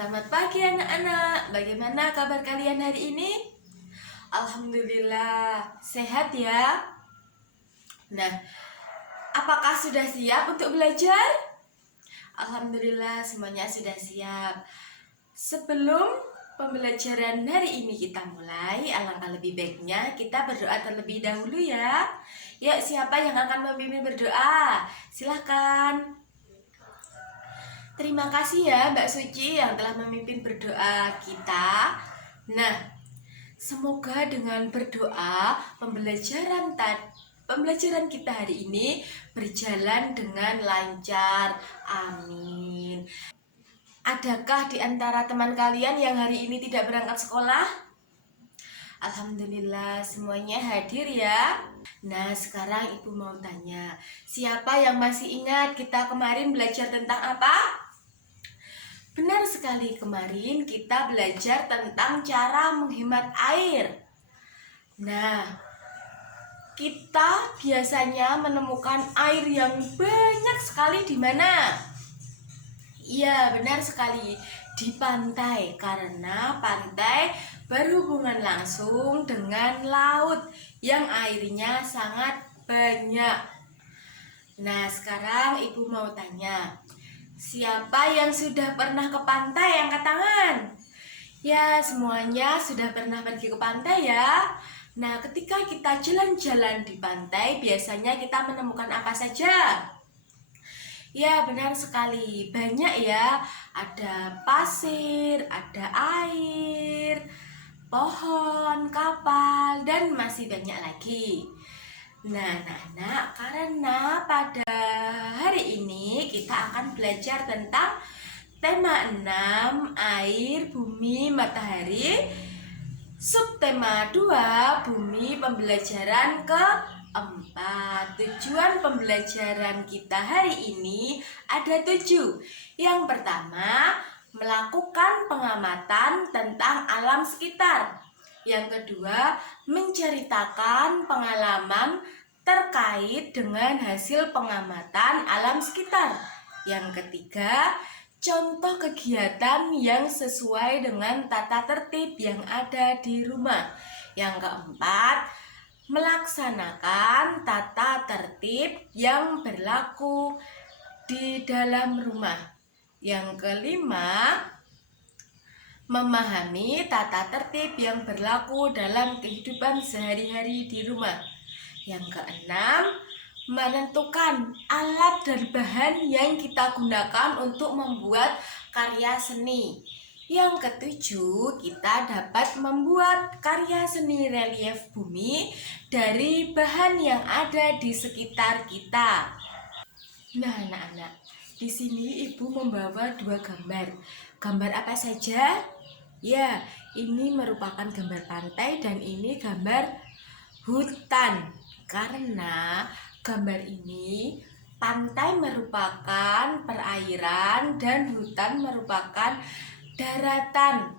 Selamat pagi anak-anak, bagaimana kabar kalian hari ini? Alhamdulillah, sehat ya. Nah, apakah sudah siap untuk belajar? Alhamdulillah semuanya sudah siap. Sebelum pembelajaran hari ini kita mulai, alangkah lebih baiknya kita berdoa terlebih dahulu ya. Yuk, siapa yang akan memimpin berdoa? Silahkan. Terima kasih ya Mbak Suci yang telah memimpin berdoa kita. Nah, semoga dengan berdoa pembelajaran kita hari ini berjalan dengan lancar. Amin. Adakah di antara teman kalian yang hari ini tidak berangkat sekolah? Alhamdulillah semuanya hadir ya. Nah, sekarang Ibu mau tanya, siapa yang masih ingat kita kemarin belajar tentang apa? Benar sekali, kemarin kita belajar tentang cara menghemat air. Nah, kita biasanya menemukan air yang banyak sekali di mana? Iya, benar sekali, di pantai, karena pantai berhubungan langsung dengan laut yang airnya sangat banyak. Nah, sekarang Ibu mau tanya, siapa yang sudah pernah ke pantai? Angkat tangan. Ya, semuanya sudah pernah pergi ke pantai ya. Nah, ketika kita jalan-jalan di pantai, biasanya kita menemukan apa saja? Ya, benar sekali. Banyak ya. Ada pasir, ada air, pohon, kapal, dan masih banyak lagi. Nah, anak-anak, karena pada hari ini kita akan belajar tentang tema 6, air, bumi, matahari. Subtema 2, bumi, pembelajaran keempat. Tujuan pembelajaran kita hari ini ada 7. Yang pertama, melakukan pengamatan tentang alam sekitar. Yang kedua, menceritakan pengalaman terkait dengan hasil pengamatan alam sekitar. Yang ketiga, contoh kegiatan yang sesuai dengan tata tertib yang ada di rumah. Yang keempat, melaksanakan tata tertib yang berlaku di dalam rumah. Yang kelima, memahami tata tertib yang berlaku dalam kehidupan sehari-hari di rumah. Yang keenam, menentukan alat dan bahan yang kita gunakan untuk membuat karya seni. Yang ketujuh, kita dapat membuat karya seni relief bumi dari bahan yang ada di sekitar kita. Nah, anak-anak, di sini Ibu membawa 2 gambar. Gambar apa saja? Ya, ini merupakan gambar pantai dan ini gambar hutan. Karena gambar ini pantai merupakan perairan dan hutan merupakan daratan.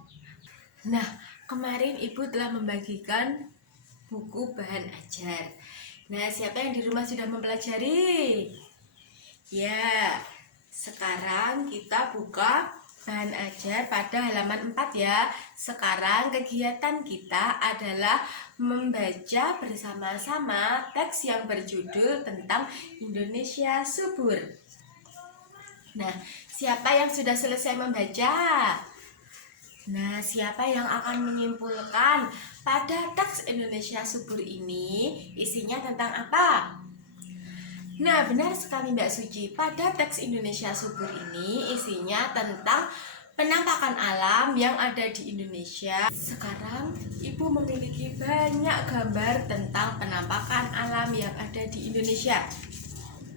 Nah, kemarin Ibu telah membagikan buku bahan ajar. Nah, siapa yang di rumah sudah mempelajari? Ya, sekarang kita buka bahan ajar pada halaman 4 ya. Sekarang kegiatan kita adalah membaca bersama-sama teks yang berjudul tentang Indonesia Subur. Nah, siapa yang sudah selesai membaca? Nah, siapa yang akan menyimpulkan pada teks Indonesia Subur ini isinya tentang apa? Nah, benar sekali Mbak Suci. Pada teks Indonesia Subur ini isinya tentang penampakan alam yang ada di Indonesia. Sekarang Ibu memiliki banyak gambar tentang penampakan alam yang ada di Indonesia.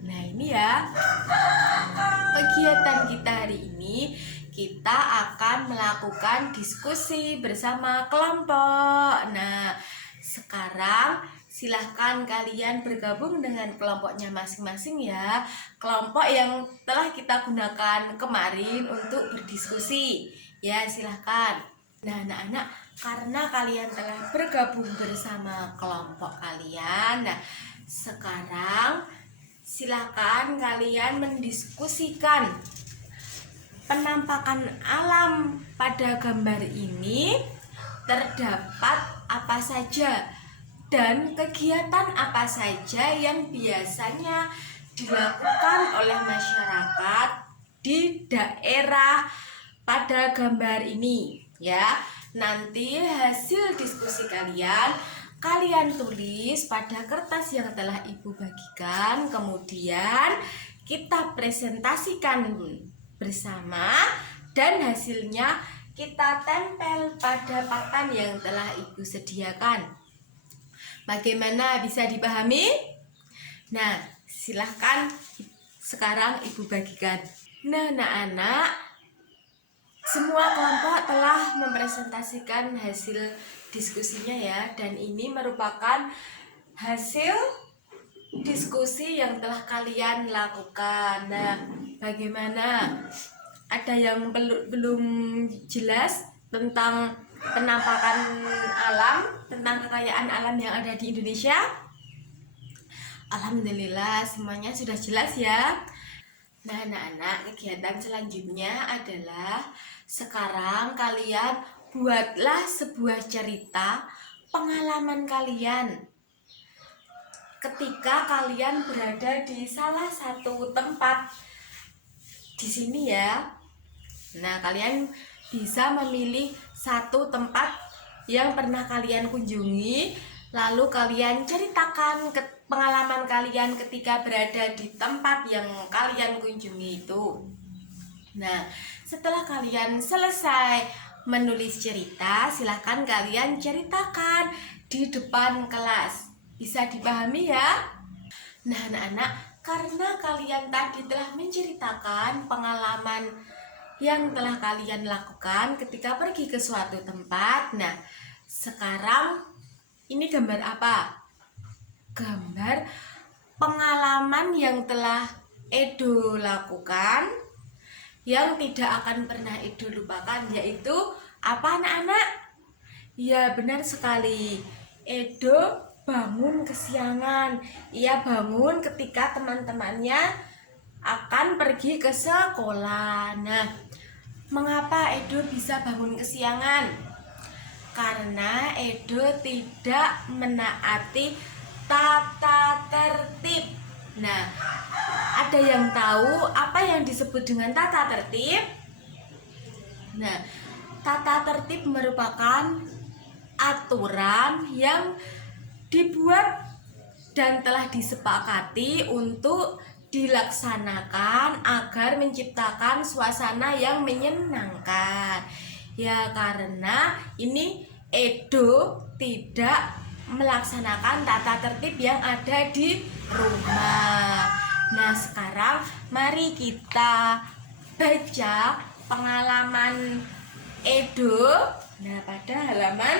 Nah, ini ya. Kegiatan kita hari ini, kita akan melakukan diskusi bersama kelompok. Nah, sekarang silahkan kalian bergabung dengan kelompoknya masing-masing ya. Kelompok yang telah kita gunakan kemarin untuk berdiskusi. Ya, silahkan. Nah, anak-anak, karena kalian telah bergabung bersama kelompok kalian, nah sekarang silahkan kalian mendiskusikan penampakan alam pada gambar ini terdapat apa saja dan kegiatan apa saja yang biasanya dilakukan oleh masyarakat di daerah pada gambar ini ya. Nanti hasil diskusi kalian tulis pada kertas yang telah Ibu bagikan, kemudian kita presentasikan bersama dan hasilnya kita tempel pada papan yang telah Ibu sediakan. Bagaimana, bisa dipahami? Nah, silahkan sekarang Ibu bagikan. Nah, anak-anak, semua kelompok telah mempresentasikan hasil diskusinya ya, dan ini merupakan hasil diskusi yang telah kalian lakukan. Nah, bagaimana? Ada yang belum jelas tentang penampakan alam, tentang kekayaan alam yang ada di Indonesia? Alhamdulillah semuanya sudah jelas ya. Nah, anak-anak, kegiatan selanjutnya adalah sekarang kalian buatlah sebuah cerita pengalaman kalian ketika kalian berada di salah satu tempat di sini ya. Nah, kalian bisa memilih satu tempat yang pernah kalian kunjungi, lalu kalian ceritakan pengalaman kalian ketika berada di tempat yang kalian kunjungi itu. Nah, setelah kalian selesai menulis cerita, silahkan kalian ceritakan di depan kelas. Bisa dipahami ya? Nah, anak-anak, karena kalian tadi telah menceritakan pengalaman yang telah kalian lakukan ketika pergi ke suatu tempat. Nah, sekarang ini gambar apa? Gambar pengalaman yang telah Edo lakukan yang tidak akan pernah Edo lupakan, yaitu apa anak-anak? Ya, benar sekali. Edo bangun kesiangan. Ia bangun ketika teman-temannya akan pergi ke sekolah. Nah, mengapa Edo bisa bangun kesiangan? Karena Edo tidak menaati tata tertib. Nah, ada yang tahu apa yang disebut dengan tata tertib? Nah, tata tertib merupakan aturan yang dibuat dan telah disepakati untuk dilaksanakan agar menciptakan suasana yang menyenangkan. Ya, karena ini Edo tidak melaksanakan tata tertib yang ada di rumah. Nah, sekarang mari kita baca pengalaman Edo. Nah, pada halaman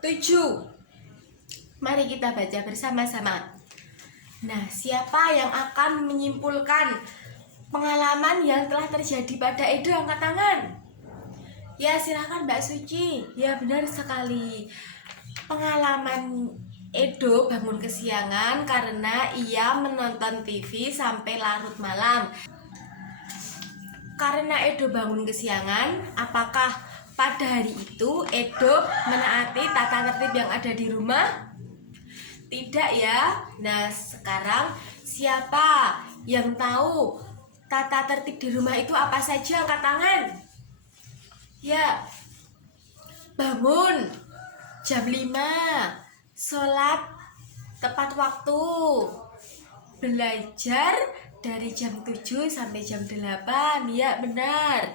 7. Mari kita baca bersama-sama. Nah, siapa yang akan menyimpulkan pengalaman yang telah terjadi pada Edo? Angkat tangan. Ya, silakan Mbak Suci. Ya, benar sekali. Pengalaman Edo bangun kesiangan karena ia menonton TV sampai larut malam. Karena Edo bangun kesiangan, apakah pada hari itu Edo menaati tata tertib yang ada di rumah? Tidak ya. Nah, sekarang siapa yang tahu tata tertib di rumah itu apa saja? Angkat tangan. Ya. Bangun jam 5, sholat tepat waktu, belajar dari jam 7 sampai jam 8. Ya, benar.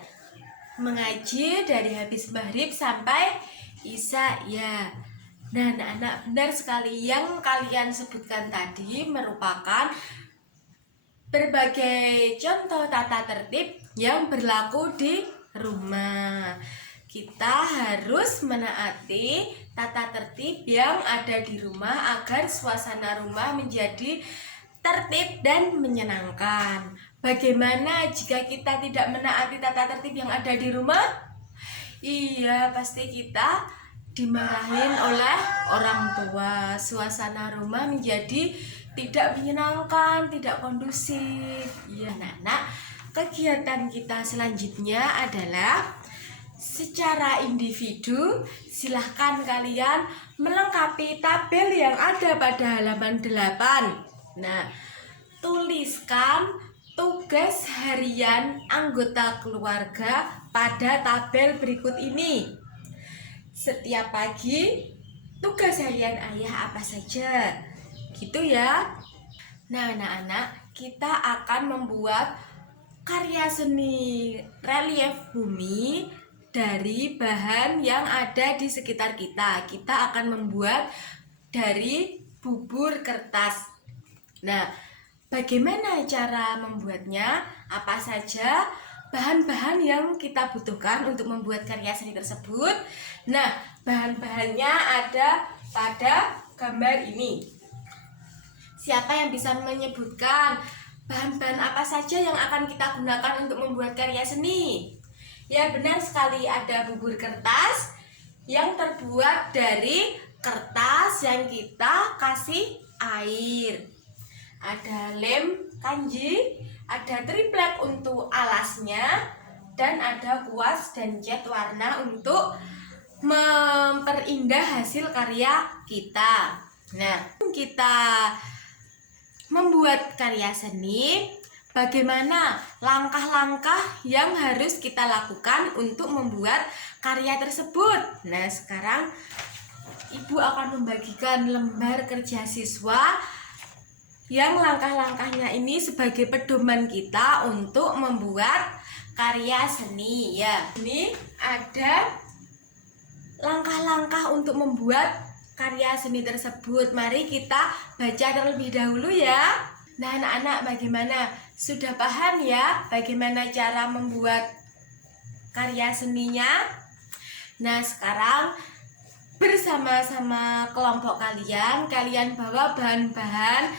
Mengaji dari habis maghrib sampai isya. Ya. Nah, anak-anak, benar sekali. Yang kalian sebutkan tadi merupakan berbagai contoh tata tertib yang berlaku di rumah. Kita harus menaati tata tertib yang ada di rumah agar suasana rumah menjadi tertib dan menyenangkan. Bagaimana jika kita tidak menaati tata tertib yang ada di rumah? Iya, pasti kita dimarahin oleh orang tua. Suasana rumah menjadi tidak menyenangkan, tidak kondusif. Iya, anak-anak, kegiatan kita selanjutnya adalah secara individu. Silahkan kalian melengkapi tabel yang ada pada halaman 8. Nah, tuliskan tugas harian anggota keluarga pada tabel berikut ini. Setiap pagi, tugas harian ayah apa saja? Gitu ya. Nah, anak-anak, kita akan membuat karya seni relief bumi dari bahan yang ada di sekitar kita. Kita akan membuat dari bubur kertas. Nah, bagaimana cara membuatnya? Apa saja bahan-bahan yang kita butuhkan untuk membuat karya seni tersebut? Nah, bahan-bahannya ada pada gambar ini. Siapa yang bisa menyebutkan bahan-bahan apa saja yang akan kita gunakan untuk membuat karya seni? Ya, benar sekali, ada bubur kertas yang terbuat dari kertas yang kita kasih air. Ada lem kanji, ada triplek untuk alasnya, dan ada kuas dan cat warna untuk memperindah hasil karya kita. Nah, kita membuat karya seni, bagaimana langkah-langkah yang harus kita lakukan untuk membuat karya tersebut? Nah, sekarang Ibu akan membagikan lembar kerja siswa yang langkah-langkahnya ini sebagai pedoman kita untuk membuat karya seni ya. Ini ada langkah-langkah untuk membuat karya seni tersebut. Mari kita baca terlebih dahulu ya. Nah, anak-anak, bagaimana? Sudah paham ya bagaimana cara membuat karya seninya? Nah, sekarang bersama-sama kelompok kalian bawa bahan-bahan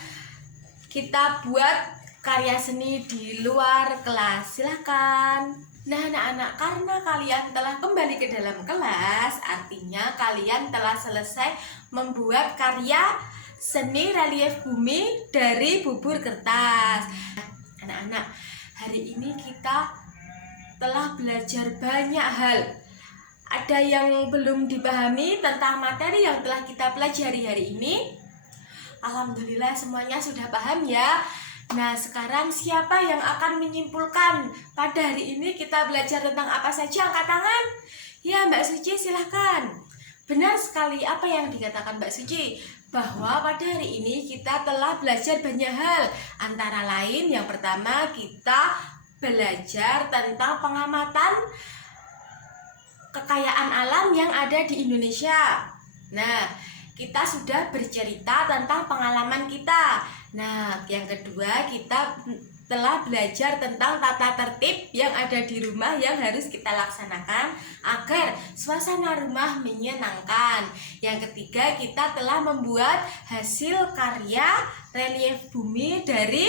kita buat karya seni di luar kelas. Silahkan. Nah, anak-anak, karena kalian telah kembali ke dalam kelas, artinya kalian telah selesai membuat karya seni relief bumi dari bubur kertas. Anak-anak, hari ini kita telah belajar banyak hal. Ada yang belum dipahami tentang materi yang telah kita pelajari hari ini? Alhamdulillah semuanya sudah paham ya. Nah, sekarang siapa yang akan menyimpulkan pada hari ini kita belajar tentang apa saja? Angkat tangan. Ya, Mbak Suci, silahkan. Benar sekali apa yang dikatakan Mbak Suci, bahwa pada hari ini kita telah belajar banyak hal. Antara lain, yang pertama kita belajar tentang pengamatan kekayaan alam yang ada di Indonesia. Nah, kita sudah bercerita tentang pengalaman kita. Nah, yang kedua kita telah belajar tentang tata tertib yang ada di rumah yang harus kita laksanakan agar suasana rumah menyenangkan. Yang ketiga, kita telah membuat hasil karya relief bumi dari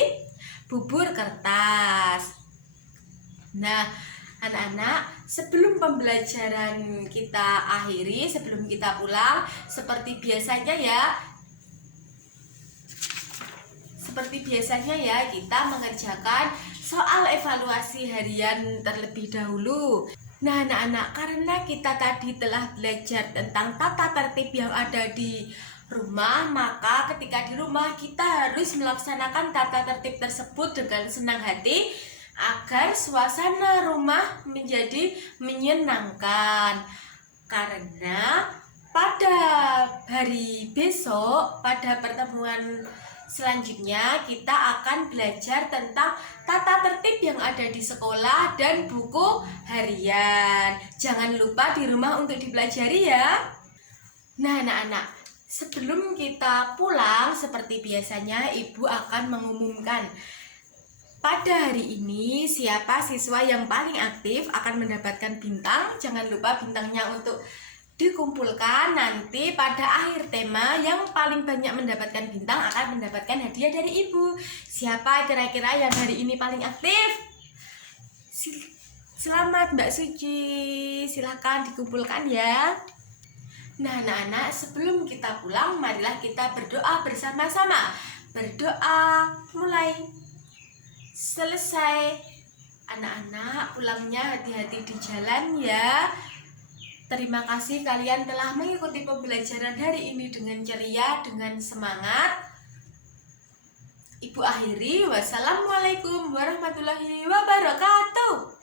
bubur kertas. Nah, anak-anak, sebelum pembelajaran kita akhiri, sebelum kita pulang, seperti biasanya ya, kita mengerjakan soal evaluasi harian terlebih dahulu. Nah, anak-anak, karena kita tadi telah belajar tentang tata tertib yang ada di rumah, maka ketika di rumah kita harus melaksanakan tata tertib tersebut dengan senang hati agar suasana rumah menjadi menyenangkan. Karena pada hari besok, pada pertemuan selanjutnya, kita akan belajar tentang tata tertib yang ada di sekolah dan buku harian. Jangan lupa di rumah untuk dipelajari ya. Nah, anak-anak, sebelum kita pulang, seperti biasanya Ibu akan mengumumkan pada hari ini siapa siswa yang paling aktif akan mendapatkan bintang. Jangan lupa bintangnya untuk dikumpulkan. Nanti pada akhir tema yang paling banyak mendapatkan bintang akan mendapatkan hadiah dari Ibu. Siapa kira-kira yang hari ini paling aktif? Selamat Mbak Suci. Silahkan dikumpulkan ya. Nah, anak-anak, sebelum kita pulang, marilah kita berdoa bersama-sama. Berdoa mulai. Selesai. Anak-anak pulangnya hati-hati di jalan ya. Terima kasih kalian telah mengikuti pembelajaran hari ini dengan ceria, dengan semangat. Ibu akhiri, wassalamualaikum warahmatullahi wabarakatuh.